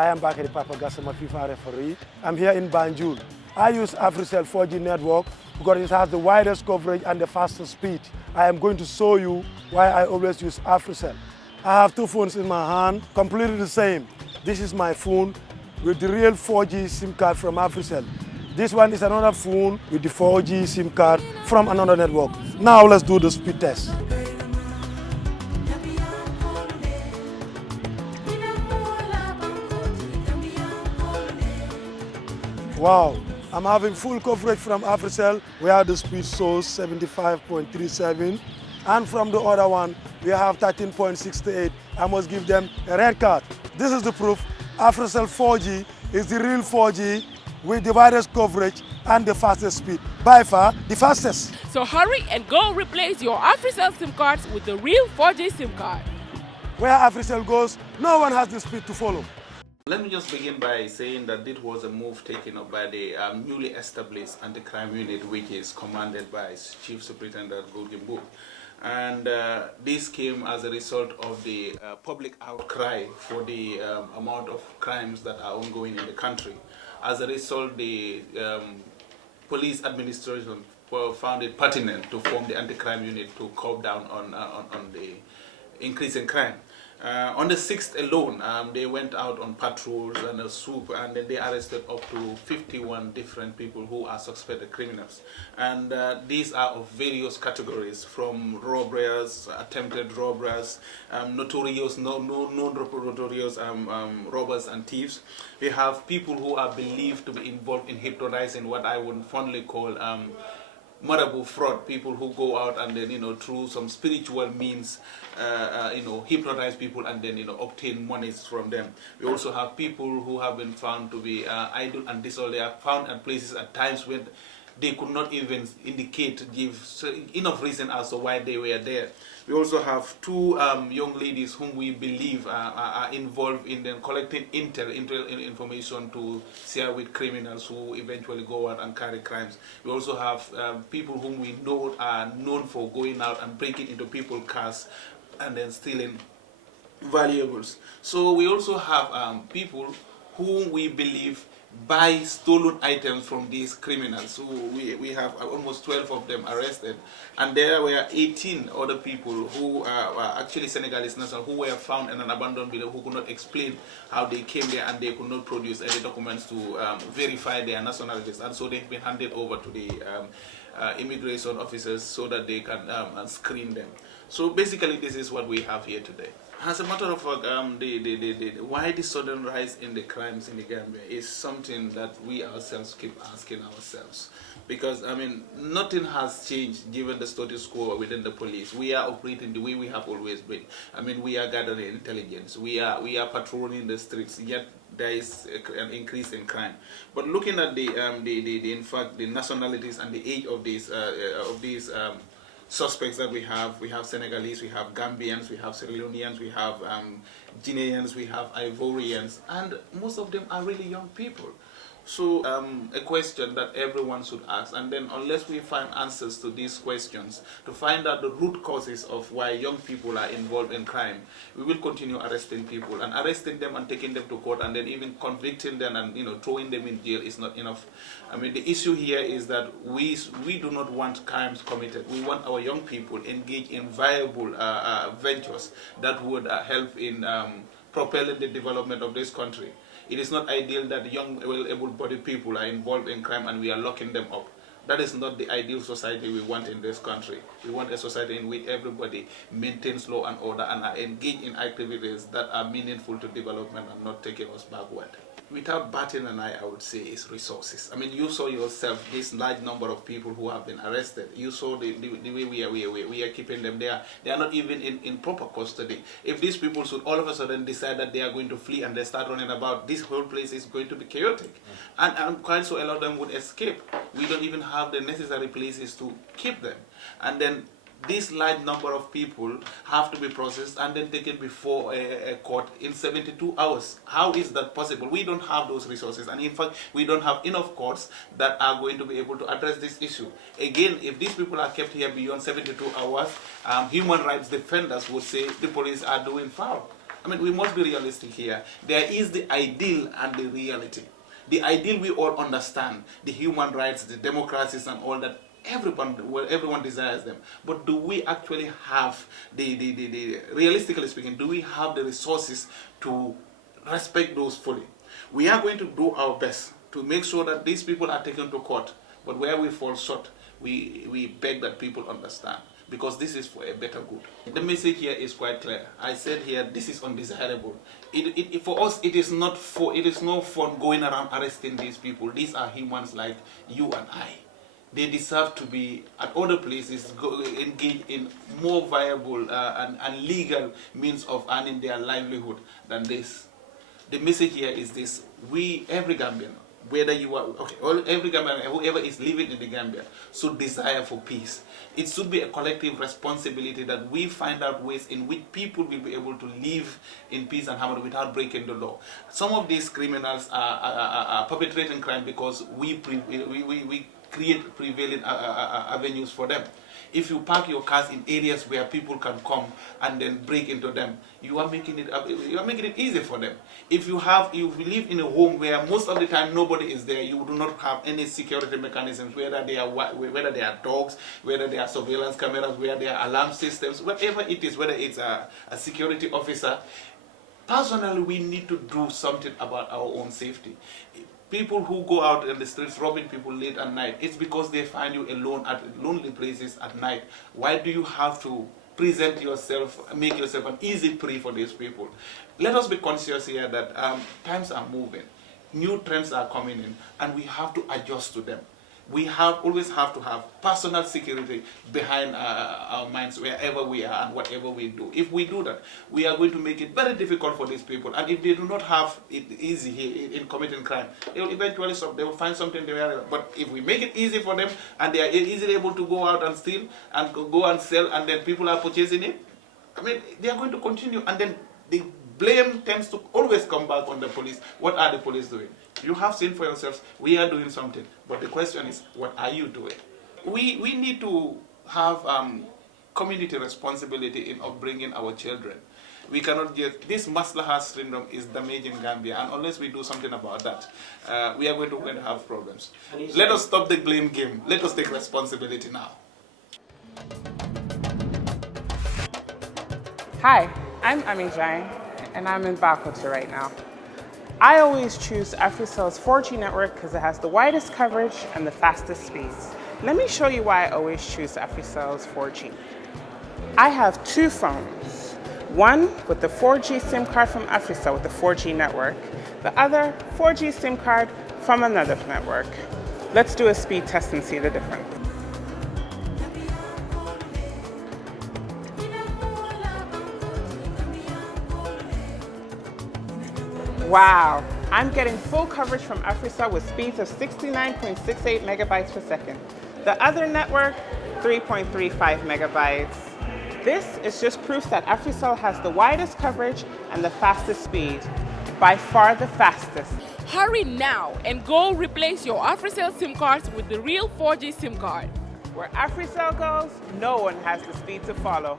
I am Bakari Papa Gassama, FIFA referee. I'm here in Banjul. I use AfriCell 4G network because it has the widest coverage and the fastest speed. I am going to show you why I always use AfriCell. I have two phones in my hand, completely the same. This is my phone with the real 4G SIM card from AfriCell. This one is another phone with the 4G SIM card from another network. Now let's do the speed test. Wow, I'm having full coverage from AfriCell where the speed shows 75.37, and from the other one we have 13.68. I must give them a red card. This is the proof. AfriCell 4G is the real 4G with the widest coverage and the fastest speed. By far, the fastest. So hurry and go replace your AfriCell SIM cards with the real 4G SIM card. Where AfriCell goes, no one has the speed to follow. Let me just begin by saying that this was a move taken up by the newly established anti-crime unit, which is commanded by Chief Superintendent Gulgimbu. And this came as a result of the public outcry for the amount of crimes that are ongoing in the country. As a result, the police administration found it pertinent to form the anti-crime unit to curb down on the increase in crime. On the 6th alone, they went out on patrols and a swoop, and then they arrested up to 51 different people who are suspected criminals. And these are of various categories, from robberies, attempted robberies, notorious, non-notorious robbers and thieves. We have people who are believed to be involved in hypnotizing, what I would fondly call marabout fraud, people who go out and then, through some spiritual means, hypnotize people and then, obtain monies from them. We also have people who have been found to be idle and disorderly. They are found at places at times when they could not even give enough reason as to why they were there. We also have two young ladies whom we believe are involved in then collecting intel information to share with criminals who eventually go out and carry crimes. We also have people whom we know are known for going out and breaking into people's cars and then stealing valuables. So we also have people whom we believe buy stolen items from these criminals. So we have almost 12 of them arrested, and there were 18 other people who are actually Senegalese nationals who were found in an abandoned building, who could not explain how they came there, and they could not produce any documents to verify their nationalities, and so they've been handed over to the immigration officers so that they can screen them. So basically this is what we have here today. As a matter of fact, why the sudden rise in the crimes in the Gambia is something that we ourselves keep asking ourselves. Because, nothing has changed given the status quo within the police. We are operating the way we have always been. We are gathering intelligence. We are patrolling the streets, yet there is an increase in crime. But looking at in fact, the nationalities and the age of these suspects that we have Senegalese, we have Gambians, we have Sierra Leoneans, we have Guineans, we have Ivorians, and most of them are really young people. So a question that everyone should ask, and then unless we find answers to these questions, to find out the root causes of why young people are involved in crime, we will continue arresting people, and arresting them and taking them to court and then even convicting them and throwing them in jail is not enough. The issue here is that we do not want crimes committed. We want our young people engaged in viable ventures that would help in propelling the development of this country. It is not ideal that young, able-bodied people are involved in crime and we are locking them up. That is not the ideal society we want in this country. We want a society in which everybody maintains law and order and are engaged in activities that are meaningful to development and not taking us backward. Without batting an eye, I would say, is resources. You saw yourself this large number of people who have been arrested. You saw the way we are keeping them there. They are not even in proper custody. If these people should all of a sudden decide that they are going to flee and they start running about, this whole place is going to be chaotic. And quite so a lot of them would escape. We don't even have the necessary places to keep them. And then this large number of people have to be processed and then taken before a court in 72 hours. How is that possible? We don't have those resources, and in fact, we don't have enough courts that are going to be able to address this issue. Again, if these people are kept here beyond 72 hours, human rights defenders would say the police are doing foul. I mean, we must be realistic here. There is the ideal and the reality. The ideal we all understand, the human rights, the democracies and all that. Everyone desires them, but do we actually have the realistically speaking, do we have the resources to respect those fully? We are going to do our best to make sure that these people are taken to court, but where we fall short, we beg that people understand, because this is for a better good. The message here is quite clear. I said here, this is undesirable. For us, it is no fun going around arresting these people. These are humans like you and I. They deserve to be at other places, engaged in more viable and legal means of earning their livelihood than this. The message here is this: every Gambian, whether you are, every Gambian, whoever is living in the Gambia, should desire for peace. It should be a collective responsibility that we find out ways in which people will be able to live in peace and harmony without breaking the law. Some of these criminals are perpetrating crime because we create prevailing avenues for them. If you park your cars in areas where people can come and then break into them, you are making it easy for them. If you live in a home where most of the time nobody is there, you do not have any security mechanisms, whether they are dogs, whether they are surveillance cameras, whether they are alarm systems, whatever it is, whether it's a security officer. Personally, we need to do something about our own safety. People who go out in the streets robbing people late at night, it's because they find you alone at lonely places at night. Why do you have to present yourself, make yourself an easy prey for these people? Let us be conscious here that times are moving, new trends are coming in, and we have to adjust to them. We always have to have personal security behind our minds wherever we are and whatever we do. If we do that, we are going to make it very difficult for these people. And if they do not have it easy here in committing crime, they will eventually stop. They will find something to wear. But if we make it easy for them and they are easily able to go out and steal and go and sell, and then people are purchasing it, I mean, they are going to continue. And then the blame tends to always come back on the police. What are the police doing? You have seen for yourselves, we are doing something. But the question is, what are you doing? We need to have community responsibility in upbringing our children. We cannot this Maslaha syndrome is damaging Gambia, and unless we do something about that, we are going to have problems. Let us stop the blame game. Let us take responsibility now. Hi, I'm Ami Jain, and I'm in Bakoto right now. I always choose AfriCell's 4G network because it has the widest coverage and the fastest speeds. Let me show you why I always choose AfriCell's 4G. I have two phones, one with the 4G SIM card from AfriCell with the 4G network, the other 4G SIM card from another network. Let's do a speed test and see the difference. Wow, I'm getting full coverage from AfriCell with speeds of 69.68 megabytes per second. The other network, 3.35 megabytes. This is just proof that AfriCell has the widest coverage and the fastest speed. By far the fastest. Hurry now and go replace your AfriCell SIM cards with the real 4G SIM card. Where AfriCell goes, no one has the speed to follow.